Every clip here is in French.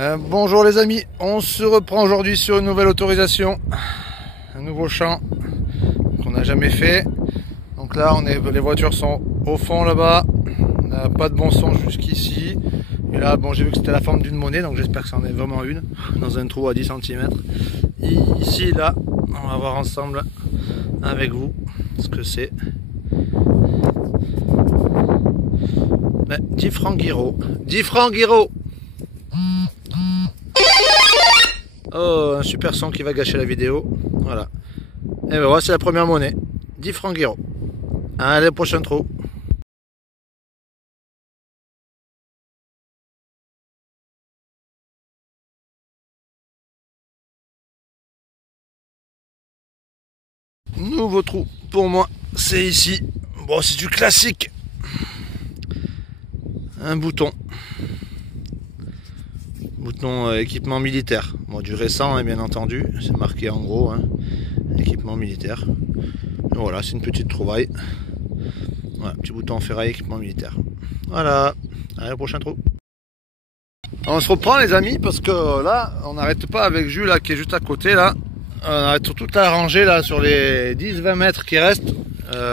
Bonjour les amis, on se reprend aujourd'hui sur une nouvelle autorisation, un nouveau champ qu'on n'a jamais fait. Donc là les voitures sont au fond là-bas, on n'a pas de bon son jusqu'ici. Et là bon, j'ai vu que c'était la forme d'une monnaie, donc j'espère que c'en est vraiment une, dans un trou à 10 cm. Et ici là, on va voir ensemble avec vous ce que c'est. 10 francs Guiraud, 10 francs Guiraud. Oh, un super son qui va gâcher la vidéo. Voilà. Et ben voilà, c'est la première monnaie. 10 francs Guiraud. Allez, prochain trou. Nouveau trou pour moi, c'est ici. Bon, c'est du classique. Un bouton. Bouton équipement militaire. Bon, du récent, hein, bien entendu. C'est marqué en gros, hein, équipement militaire. Et voilà, c'est une petite trouvaille. Voilà, petit bouton ferraille, équipement militaire. Voilà. Allez, au prochain trou. On se reprend les amis, parce que là, on n'arrête pas avec Jules là, qui est juste à côté là. On arrête sur toute la rangée là, sur les 10-20 mètres qui restent.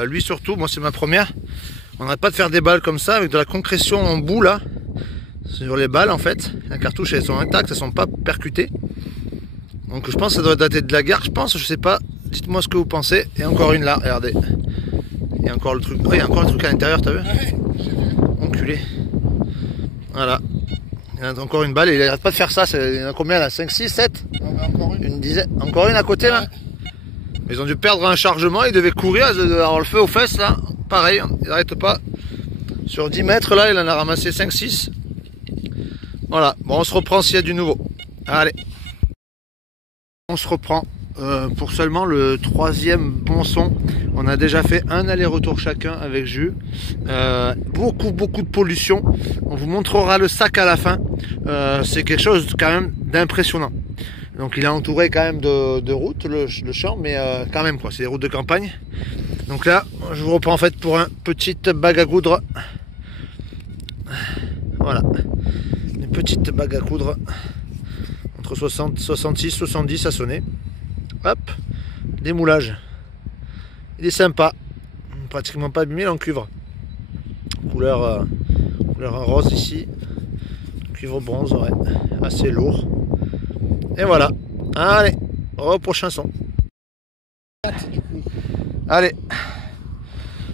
Lui surtout, moi c'est ma première. On n'arrête pas de faire des balles comme ça, avec de la concrétion en bout là. Sur les balles en fait, les cartouches elles sont intactes, elles sont pas percutées. Donc je pense que ça doit dater de la guerre, je pense, je sais pas. Dites-moi ce que vous pensez. Et encore une là, regardez. Il y a encore le truc. Oh, il y a encore un truc à l'intérieur, t'as vu? Ouais, enculé. Voilà. Il y a encore une balle et il arrête pas de faire ça. Il y en a combien là? 5, 6, 7? Une dizaine. Encore une à côté là? Ils ont dû perdre un chargement, ils devaient courir, ils devaient avoir le feu aux fesses là. Pareil, ils n'arrêtent pas. Sur 10 mètres là, il en a ramassé 5, 6. Voilà, bon on se reprend s'il y a du nouveau. Allez. On se reprend pour seulement le 3e bon son. On a déjà fait un aller-retour chacun avec Jules. Beaucoup de pollution. On vous montrera le sac à la fin. C'est quelque chose quand même d'impressionnant. Donc il est entouré quand même de routes, le champ, mais quand même quoi, c'est des routes de campagne. Donc là, je vous reprends en fait pour un petite bague à coudre. Voilà. Une petite bague à coudre. Entre 60, 66, 70 à sonner. Hop. Démoulage. Il est sympa. Pratiquement pas abîmé en cuivre. Couleur rose ici. Cuivre bronze, ouais. Assez lourd. Et voilà. Allez. Au prochain son. Allez.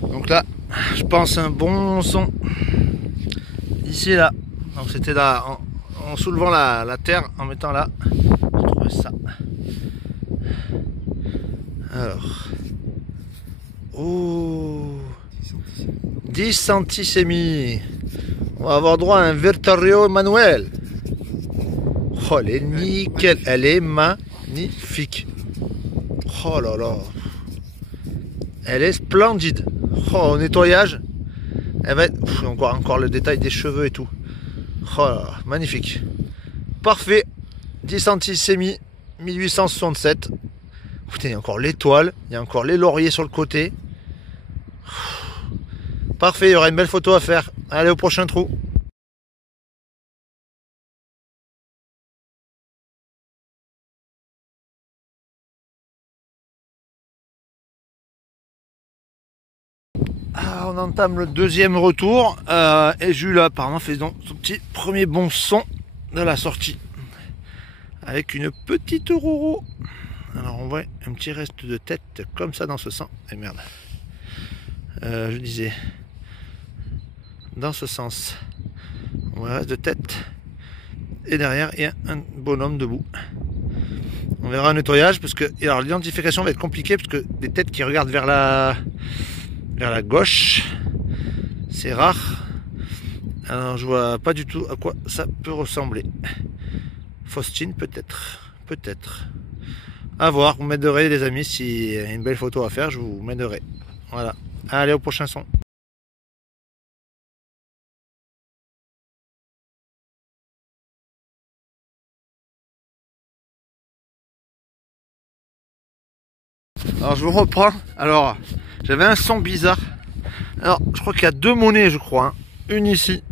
Donc là, je pense un bon son. Ici là. Donc c'était là en soulevant la terre, en mettant là. Je trouvais ça. Alors. Oh. 10 centisémis. On va avoir droit à un Vertario manuel. Oh, elle est nickel. Elle est magnifique. Oh là là. Elle est splendide. Oh, au nettoyage. Elle va être... encore le détail des cheveux et tout. Oh là là, magnifique. Parfait. 10 centisémis 1867. Putain, il y a encore l'étoile. Il y a encore les lauriers sur le côté. Parfait, il y aura une belle photo à faire. Allez, au prochain trou. Ah, on entame le 2e retour. Et Jules, apparemment, fait donc son petit premier bon son de la sortie. Avec une petite Roro. Alors, on voit un petit reste de tête comme ça dans ce sens. Et merde. Je disais. Dans ce sens. On voit un reste de tête. Et derrière, il y a un bonhomme debout. On verra un nettoyage parce que alors l'identification va être compliquée parce que des têtes qui regardent vers la gauche, c'est rare. Alors je vois pas du tout à quoi ça peut ressembler. Faustine peut-être, à voir. Vous m'aiderez les amis, s'il y a une belle photo à faire, je vous m'aiderai. Voilà. Allez, au prochain son. Alors je vous reprends. Alors j'avais un son bizarre. Alors je crois qu'il y a 2 monnaies, je crois, hein. Une ici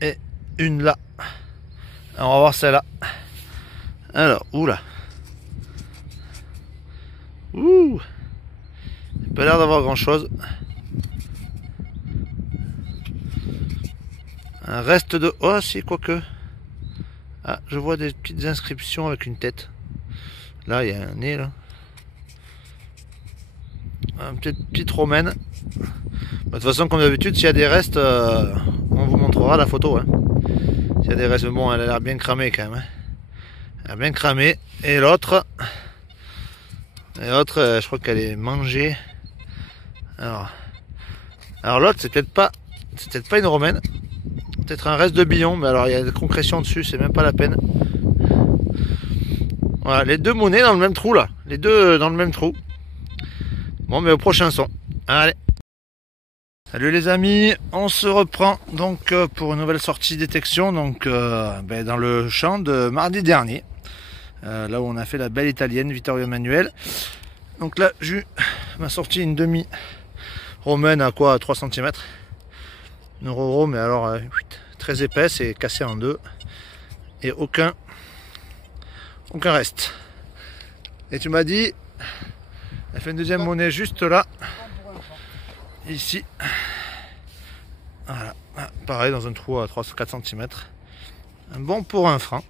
et une là. Alors, on va voir celle-là. Alors, oula. Ouh. Pas l'air d'avoir grand chose. Un reste de... Oh si, quoique. Ah, je vois des petites inscriptions avec une tête. Là, il y a un nez, là. Une petite romaine. De toute façon, comme d'habitude, s'il y a des restes, on vous montrera la photo. Hein. S'il y a des restes, bon, elle a l'air bien cramée quand même. Hein. Elle a bien cramé. Et l'autre, je crois qu'elle est mangée. Alors l'autre, c'est peut-être pas une romaine. Peut-être un reste de billon, mais alors il y a des concrétions dessus, c'est même pas la peine. Voilà, les deux monnaies dans le même trou là. Les deux dans le même trou. Bon, mais au prochain son. Allez. Salut les amis, on se reprend donc pour une nouvelle sortie détection donc dans le champ de mardi dernier. Là où on a fait la belle italienne Vittorio Emanuele. Donc là, j'ai m'a sorti une demi romaine à quoi, 3 cm. Une euro, mais alors très épaisse et cassée en deux. Et aucun reste. Et tu m'as dit, elle fait une deuxième monnaie juste là. Ici. Voilà. Pareil, dans un trou à 3-4 cm. Un bon pour un franc.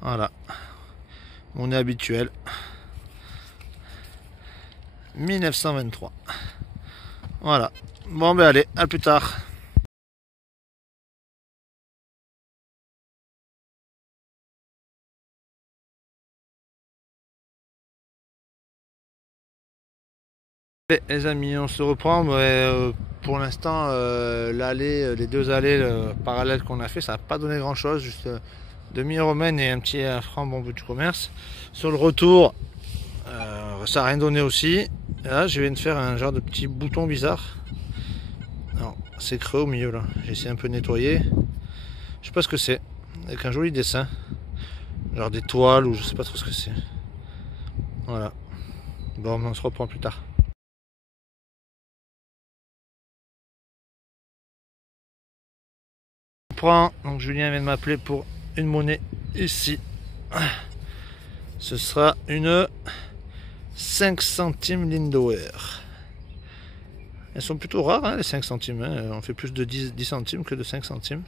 Voilà. Monnaie habituelle. 1923. Voilà. Bon, ben allez, à plus tard. Allez, les amis, on se reprend. Mais, pour l'instant, les deux allées parallèles qu'on a fait, ça n'a pas donné grand chose. Juste demi romaine et un petit franc bon bout du commerce. Sur le retour, ça n'a rien donné aussi. Et là, je viens de faire un genre de petit bouton bizarre. C'est creux au milieu là. J'ai essayé un peu de nettoyer. Je sais pas ce que c'est. Avec un joli dessin. Genre des toiles ou je sais pas trop ce que c'est. Voilà. Bon, on se reprend plus tard. Donc Julien vient de m'appeler pour une monnaie ici. Ce sera une 5 centimes Lindauer. Elles sont plutôt rares hein, les 5 centimes. Hein. On fait plus de 10 centimes que de 5 centimes.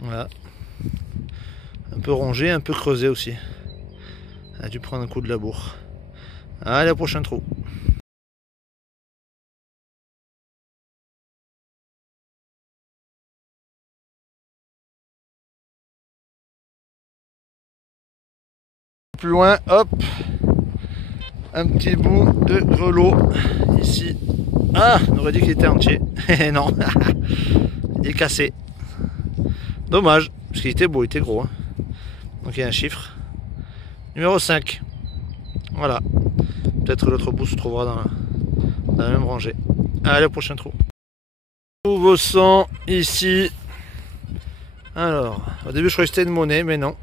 Voilà. Un peu rongé, un peu creusé aussi. Elle a dû prendre un coup de labour. Allez, au prochain trou. Plus loin, hop, un petit bout de grelot ici. Ah, on aurait dit qu'il était entier. Non, il est cassé. Dommage, parce qu'il était beau, il était gros. Hein. Donc il y a un chiffre. Numéro 5. Voilà. Peut-être l'autre bout se trouvera dans la même rangée. Allez, au prochain trou. Nouveau son ici. Alors, au début je croyais que c'était une monnaie, mais non.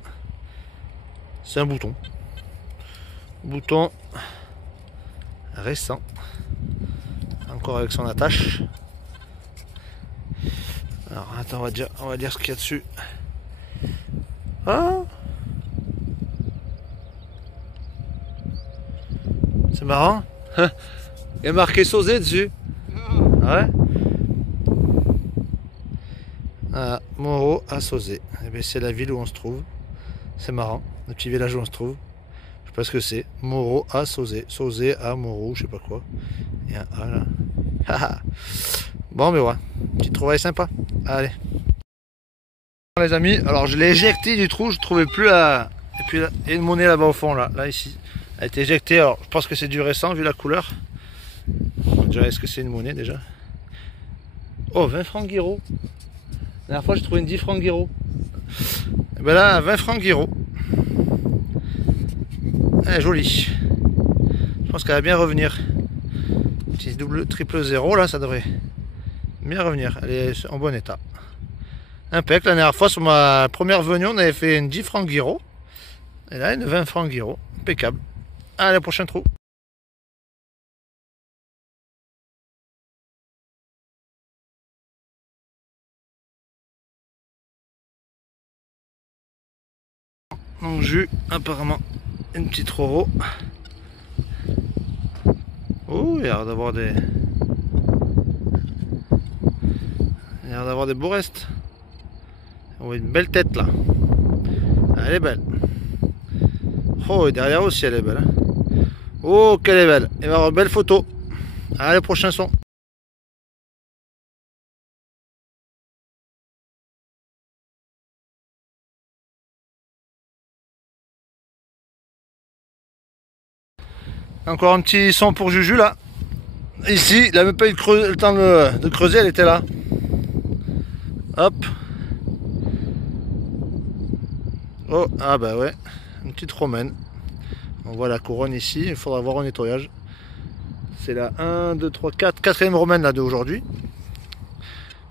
C'est un bouton. Bouton récent. Encore avec son attache. Alors attends, on va dire ce qu'il y a dessus. Ah, c'est marrant. Il y a marqué Sauzé dessus. Ouais. Ah, Moreau à Sauzé. Eh bien, c'est la ville où on se trouve. C'est marrant. Le petit village où on se trouve. Je sais pas ce que c'est. Moreau à Sauzé. Sauzé à Moreau, je sais pas quoi. Il y a un A là. Bon, mais ouais. Petite trouvaille sympa. Allez. Les amis, alors je l'ai éjecté du trou, je trouvais plus la. Et puis là, il y a une monnaie là-bas au fond, là ici. Elle a été éjectée, alors je pense que c'est du récent vu la couleur. On dirait, est-ce que c'est une monnaie déjà? Oh, 20 francs Guiraud. La dernière fois j'ai trouvé une 10 francs Guiraud. Et ben là, 20 francs Guiraud. Elle est jolie. Je pense qu'elle va bien revenir. Petit double, triple 0 là, ça devrait bien revenir. Elle est en bon état. Impec. La dernière fois, sur ma première venue, on avait fait une 10 francs Guiraud. Et là, une 20 francs Guiraud. Impeccable. Allez, prochain trou. Donc jus, apparemment une petite roro. Oh, il y a l'air d'avoir des... Il y a l'air d'avoir des beaux restes. Oh, une belle tête là. Elle est belle. Oh, et derrière aussi elle est belle. Oh, qu'elle est belle. Il va y avoir une belle photo. Allez, prochain son. Encore un petit son pour Juju là. Ici, il n'a même pas eu le temps de creuser, elle était là. Hop. Oh, ah bah ouais, une petite romaine. On voit la couronne ici, il faudra voir au nettoyage. C'est la 1, 2, 3, 4, quatrième romaine là d'aujourd'hui.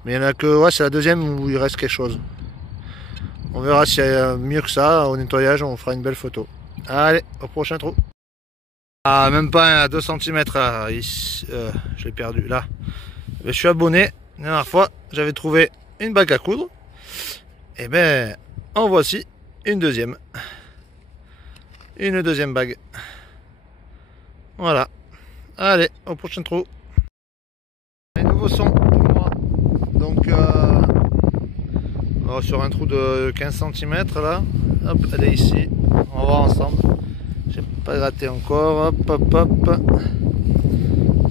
Mais il n'y en a que, ouais, c'est la deuxième où il reste quelque chose. On verra s'il y a mieux que ça au nettoyage, on fera une belle photo. Allez, au prochain trou. Ah, même pas à 2 cm là, ici, je l'ai perdu là. Je suis abonné, la dernière fois j'avais trouvé une bague à coudre. Et ben, en voici une deuxième. Une deuxième bague. Voilà. Allez, au prochain trou. Un nouveau son pour moi. Donc, sur un trou de 15 cm là. Hop, elle est ici. On va voir ensemble. J'ai pas gratté encore. Hop, hop, hop.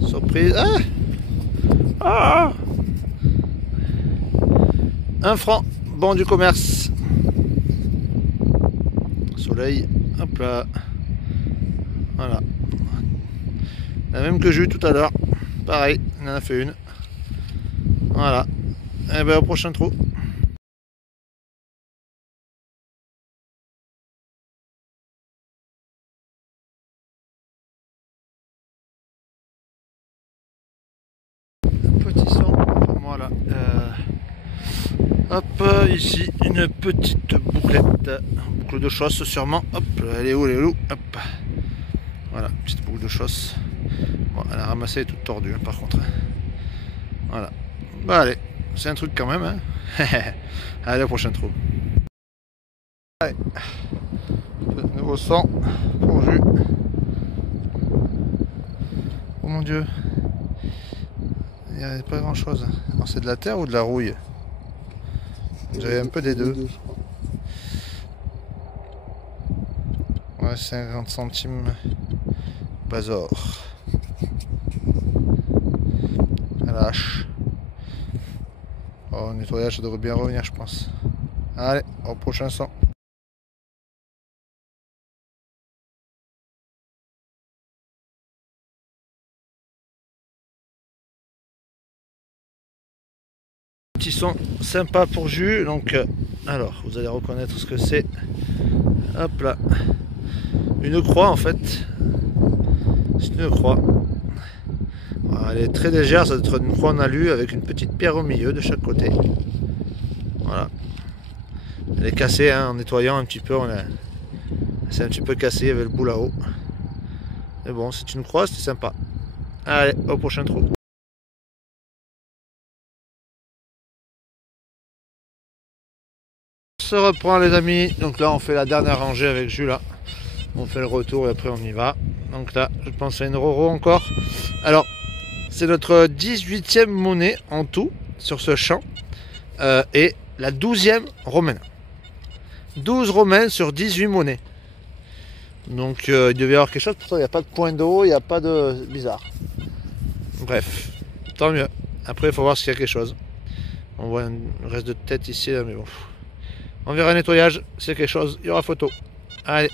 Surprise. Ah, ah, 1 franc. Bon du commerce. Soleil. Hop là. Voilà. La même que j'ai eu tout à l'heure. Pareil, il en a fait une. Voilà. Et bien au prochain trou. Petit son. Voilà. Hop, ici une petite bouclette. Boucle de chosse sûrement. Hop, elle est où, elle est où? Hop. Voilà, petite boucle de chosse. Bon, elle a ramassé, elle est toute tordue hein, par contre. Voilà. Bah allez, c'est un truc quand même. Hein. Allez, au prochain trou. Allez. Nouveau sang pour jus. Oh mon dieu. Il n'y a pas grand chose. Alors c'est de la terre ou de la rouille? J'avais un peu des deux. Ouais, 50 centimes. Bazor. À la hache. Oh, au nettoyage, ça devrait bien revenir, je pense. Allez, au prochain son. Petit son sympa pour jus. Donc, alors, vous allez reconnaître ce que c'est. Hop là. Une croix en fait. C'est une croix. Voilà, elle est très légère, ça doit être une croix en alu avec une petite pierre au milieu de chaque côté. Voilà. Elle est cassée hein, en nettoyant un petit peu. C'est un petit peu cassé, il y avait le bout là-haut. Mais bon, c'est une croix, c'est sympa. Allez, au prochain trou. On se reprend les amis. Donc là, on fait la dernière rangée avec Jules là. On fait le retour et après on y va. Donc là, je pense à une roro encore. Alors, c'est notre 18e monnaie en tout sur ce champ. Et la 12e romaine. 12 romaines sur 18 monnaies. Donc il devait y avoir quelque chose. Pourtant, il n'y a pas de point d'eau, il n'y a pas de bizarre. Bref, tant mieux. Après, il faut voir s'il y a quelque chose. On voit un reste de tête ici, là, mais bon. On verra le nettoyage. S'il y a quelque chose, il y aura photo. Allez.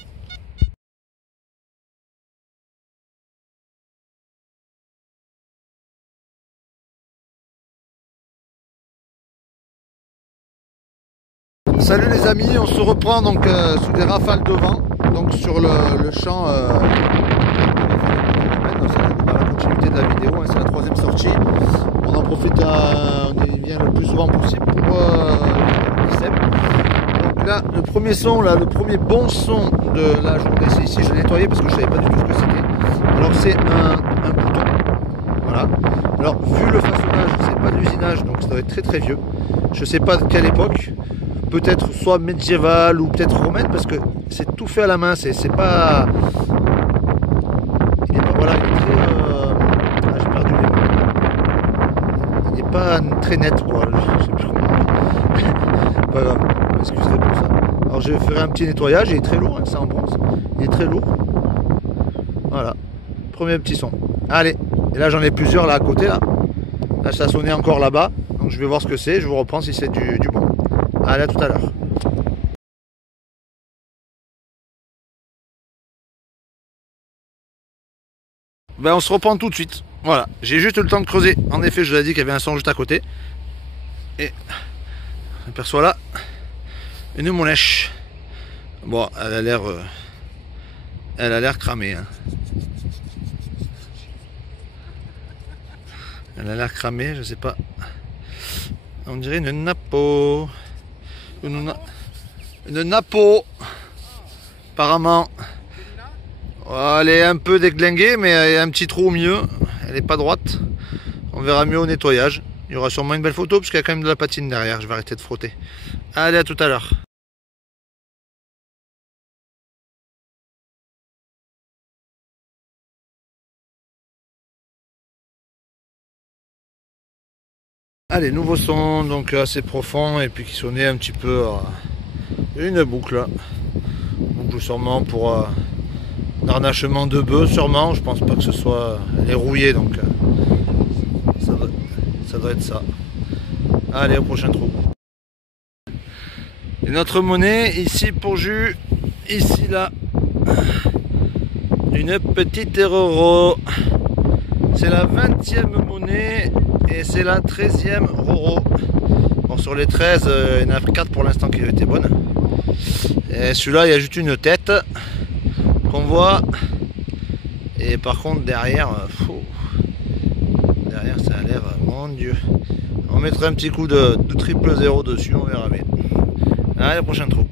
Salut les amis, on se reprend donc sous des rafales de vent, donc sur le champ. Dans la continuité de la vidéo, hein, c'est la 3e sortie. On en profite, on y vient le plus souvent possible pour l'ICEP. Donc là, le premier son, là, le premier bon son de la journée, c'est ici. Je l'ai nettoyé parce que je savais pas du tout ce que c'était. Alors c'est un bouton, voilà. Alors vu le façonnage, c'est pas de l'usinage, donc ça doit être très très vieux. Je sais pas de quelle époque. peut-être soit médiévale ou peut-être romaine, parce que c'est tout fait à la main, c'est pas... Il est pas, voilà, il est très... Ah, j'ai perdu les mots. Il n'est pas très net, quoi. Je sais plus comment. Pas grave, vous m'excuserez pour ça. Alors je ferai un petit nettoyage, il est très lourd, hein, c'est en bronze. Il est très lourd. Voilà, premier petit son. Allez, et là j'en ai plusieurs là à côté là. Là ça sonnait encore là-bas. Donc je vais voir ce que c'est, je vous reprends si c'est du bon. Allez, à tout à l'heure. Ben on se reprend tout de suite. Voilà, j'ai juste le temps de creuser. En effet, je vous ai dit qu'il y avait un son juste à côté. Et on aperçoit là une moulèche. Bon, elle a l'air cramée. Hein. Elle a l'air cramée, je sais pas. On dirait une napo. Une napo. Apparemment. Elle est un peu déglinguée, mais il y a un petit trou au milieu. Elle n'est pas droite. On verra mieux au nettoyage. Il y aura sûrement une belle photo, parce qu'il y a quand même de la patine derrière. Je vais arrêter de frotter. Allez, à tout à l'heure. Allez, nouveau son, donc assez profond, et puis qui sonnait un petit peu une boucle. Boucle sûrement pour harnachement de bœuf, sûrement. Je pense pas que ce soit... Elle est rouillée, donc ça doit être ça. Allez, au prochain trou. Et notre monnaie, ici pour jus, ici là, une petite Roro. C'est la 20e monnaie et c'est la 13e Roro. Bon, sur les 13, il y en a 4 pour l'instant qui ont été bonnes. Et celui-là, il y a juste une tête qu'on voit. Et par contre, derrière, derrière, ça a l'air, mon Dieu. On mettra un petit coup de triple zéro dessus, on verra bien. Allez, le prochain trou.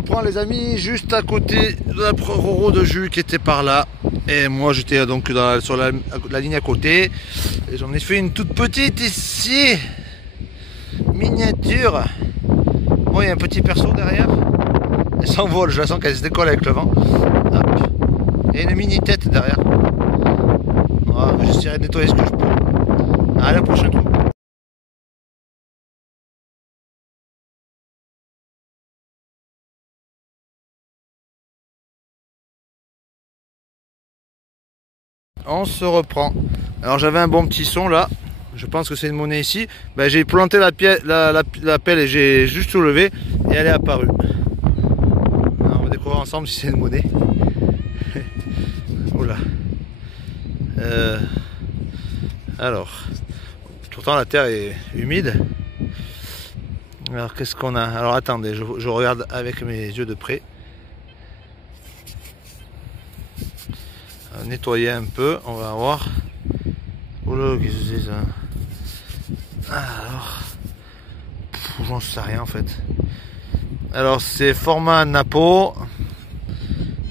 On prend les amis juste à côté de la Roro de jus qui était par là. Et moi j'étais donc sur la ligne à côté. Et j'en ai fait une toute petite ici. Miniature. Bon, il y a un petit perso derrière. Elle s'envole, je la sens qu'elle se décolle avec le vent. Hop. Et une mini tête derrière. Voilà, j'essaierai de nettoyer ce que je peux. Allez, le prochain trou. On se reprend. Alors j'avais un bon petit son là. Je pense que c'est une monnaie ici. Ben, j'ai planté la pelle et j'ai juste soulevé et elle est apparue. Alors, on va découvrir ensemble si c'est une monnaie. Oula. Alors, pourtant la terre est humide. Alors qu'est-ce qu'on a? Alors attendez, je regarde avec mes yeux de près. Nettoyer un peu, on va voir. Oula, qu'est-ce que c'est ça? Alors, j'en sais rien en fait. Alors c'est format Napo,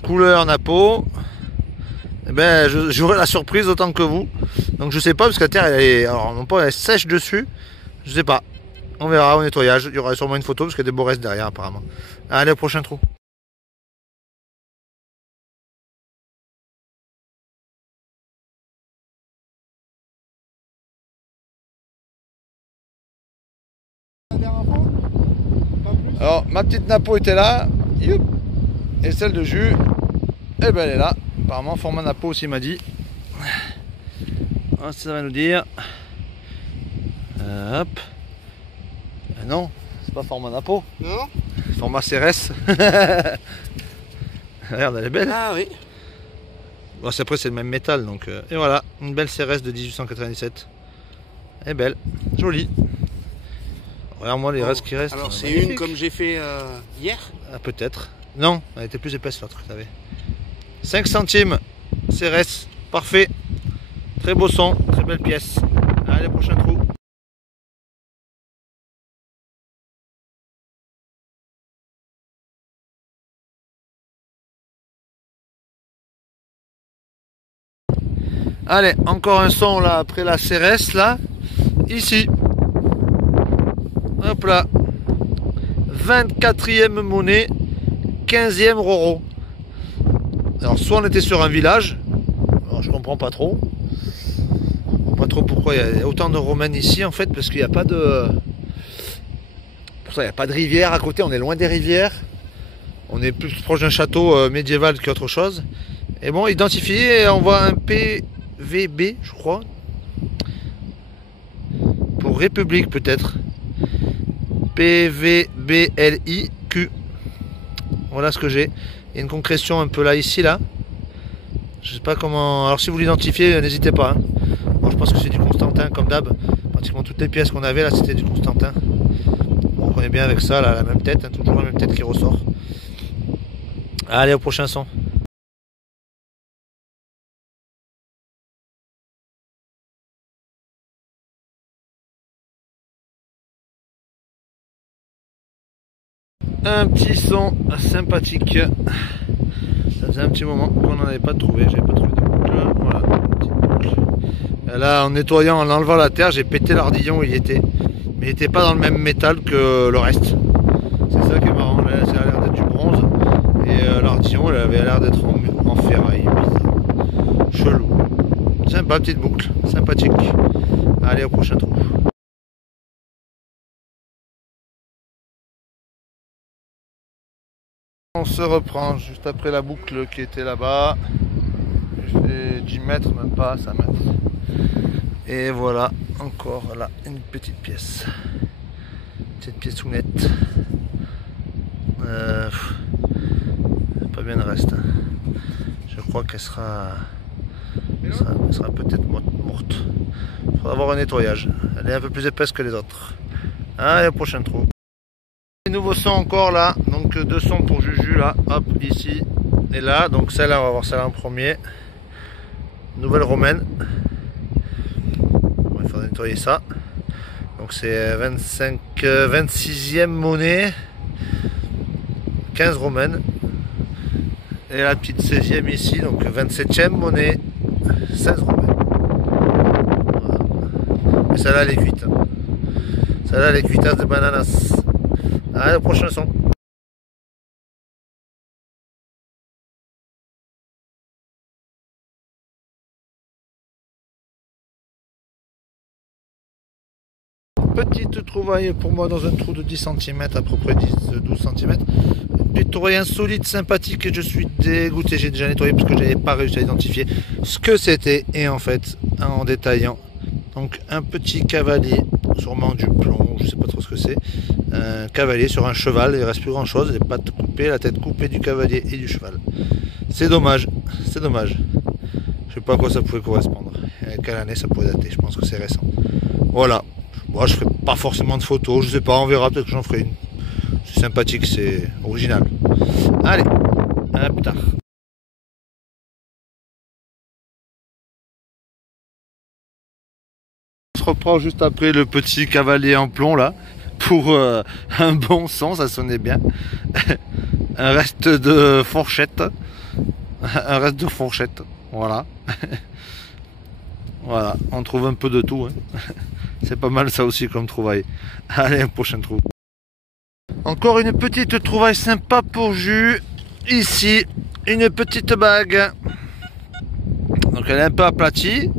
couleur Napo. Eh ben j'aurai la surprise autant que vous. Donc je sais pas parce que la terre elle est, alors non pas elle est sèche dessus. Je sais pas. On verra au nettoyage. Il y aura sûrement une photo parce qu'il y a des beaux restes derrière apparemment. Allez, au prochain trou. Alors ma petite Napo était là. Youp. Et celle de jus, eh ben elle est là. Apparemment format Napo aussi m'a dit. Ça va nous dire. Hop. Non, c'est pas format Napo. Non. Format CRS. Regarde, elle est belle. Ah oui. Bon, après c'est le même métal donc. Et voilà, une belle CRS de 1897. Elle est belle, jolie. Regarde-moi les restes qui restent. Alors c'est une comme j'ai fait hier. Ah, peut-être. Non, elle était plus épaisse l'autre, vous savez. 5 centimes CRS, parfait. Très beau son, très belle pièce. Allez, prochain trou. Allez, encore un son là après la CRS là. Ici. Hop là. 24e monnaie. 15e Roro. Alors soit on était sur un village. Alors je comprends pas trop. Pas trop pourquoi il y a autant de romaines ici en fait, parce qu'il n'y a pas de. Pour ça il n'y a pas de rivière à côté, on est loin des rivières. On est plus proche d'un château médiéval qu'autre chose. Et bon, identifié, on voit un PVB, je crois. Pour République peut-être. PVBLIQ. Voilà ce que j'ai. Il y a une concrétion un peu là, ici, là. Je sais pas comment. Alors si vous l'identifiez, n'hésitez pas. Hein. Moi je pense que c'est du Constantin comme d'hab. Pratiquement toutes les pièces qu'on avait là, c'était du Constantin. On connaît bien avec ça, là, la même tête, hein, toujours la même tête qui ressort. Allez, au prochain son. Un petit son sympathique. Ça faisait un petit moment qu'on n'en avait pas trouvé. J'avais pas trouvé de boucle. Voilà, une petite boucle. Et là, en nettoyant, en enlevant la terre, j'ai pété l'ardillon où il était. Mais il n'était pas dans le même métal que le reste. C'est ça qui est marrant. Là, ça a l'air d'être du bronze. Et l'ardillon, elle avait l'air d'être en ferraille. Chelou. Sympa, petite boucle. Sympathique. Allez, au prochain trou. On se reprend juste après la boucle qui était là-bas. Je fais 10 mètres, même pas 5 mètres. Et voilà, encore là, une petite pièce. Petite pièce ou nette. Pas bien le reste. Je crois qu'elle sera peut-être morte. Il faudra avoir un nettoyage. Elle est un peu plus épaisse que les autres. Allez, au prochain trou. Nouveau son encore là, donc deux sons pour Juju là, hop, ici et là, donc celle-là, on va voir celle-là en premier. Nouvelle romaine. Il faudra nettoyer ça. Donc c'est 26e monnaie, 15 romaines. Et la petite 16e ici, donc 27e monnaie, 16 romaines. Voilà. Et celle-là elle est cuite. Celle-là elle est cuitasse de bananas. Allez, au prochain son. Petite trouvaille pour moi dans un trou de 10 cm, à peu près 12 cm. Une petite trouvaille insolite, sympathique, et je suis dégoûté. J'ai déjà nettoyé parce que je n'avais pas réussi à identifier ce que c'était. Et en fait, en détaillant, donc un petit cavalier, sûrement du plomb, je sais pas trop ce que c'est. Un cavalier sur un cheval, il reste plus grand chose, les pattes coupées, la tête coupée du cavalier et du cheval. C'est dommage, c'est dommage. Je sais pas à quoi ça pouvait correspondre. À quelle année ça pourrait dater, je pense que c'est récent. Voilà. Moi je ferai pas forcément de photos, je sais pas, on verra, peut-être que j'en ferai une. C'est sympathique, c'est original. Allez, à plus tard. On se reprend juste après le petit cavalier en plomb là. Pour un bon son, ça sonnait bien. Un reste de fourchette. Un reste de fourchette. Voilà. Voilà, on trouve un peu de tout. Hein. C'est pas mal ça aussi comme trouvaille. Allez, un prochain trou. Encore une petite trouvaille sympa pour Jus. Ici, une petite bague. Donc elle est un peu aplatie.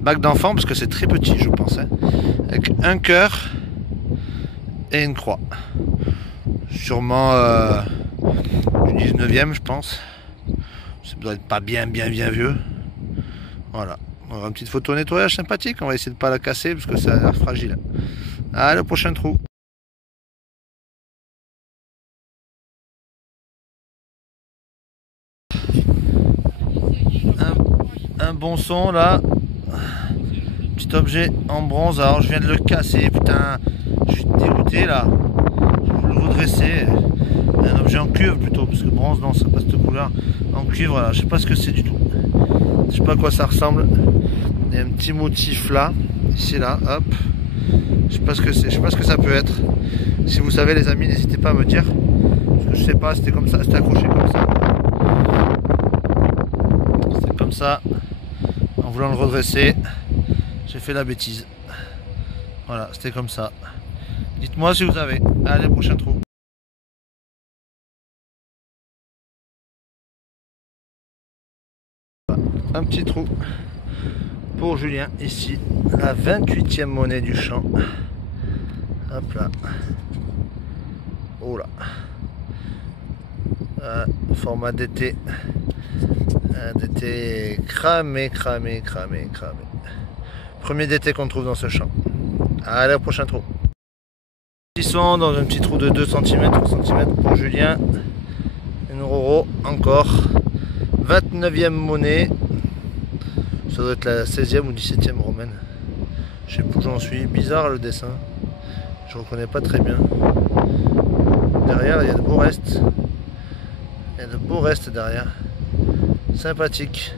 Bague d'enfant parce que c'est très petit, je pense. Hein. Avec un cœur et une croix. Sûrement du 19e, je pense. Ça doit être pas bien vieux. Voilà. On aura une petite photo nettoyage sympathique. On va essayer de ne pas la casser parce que ça a l'air fragile. Allez, le prochain trou. Un bon son là. Petit objet en bronze. Alors je viens de le casser. Putain, je suis dégoûté là. Je vais le redresser. Un objet en cuivre plutôt, parce que bronze non, c'est pas cette couleur. En cuivre, là, je sais pas ce que c'est du tout. Je sais pas à quoi ça ressemble. Il y a un petit motif là, ici là, hop. Je sais pas ce que c'est, je sais pas ce que ça peut être. Si vous savez les amis, n'hésitez pas à me dire. Parce que je sais pas, c'était comme ça, c'était accroché comme ça. C'est comme ça. En voulant le redresser, j'ai fait la bêtise. Voilà, c'était comme ça. Dites-moi si vous avez. Allez, prochain trou. Un petit trou pour Julien ici, la 28e monnaie du champ. Hop là. Oh là. Format DT. Un DT cramé. Premier DT qu'on trouve dans ce champ. Allez, au prochain trou. Ils sont dans un petit trou de 2 cm, 3 cm pour Julien. Une Roro encore. 29e monnaie. Ça doit être la 16e ou 17e romaine. Je sais plus où j'en suis. Bizarre le dessin. Je reconnais pas très bien. Derrière, il y a de beaux restes. Il y a de beaux restes derrière. Sympathique.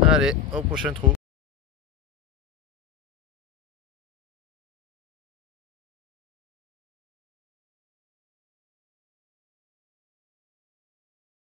Allez, au prochain trou.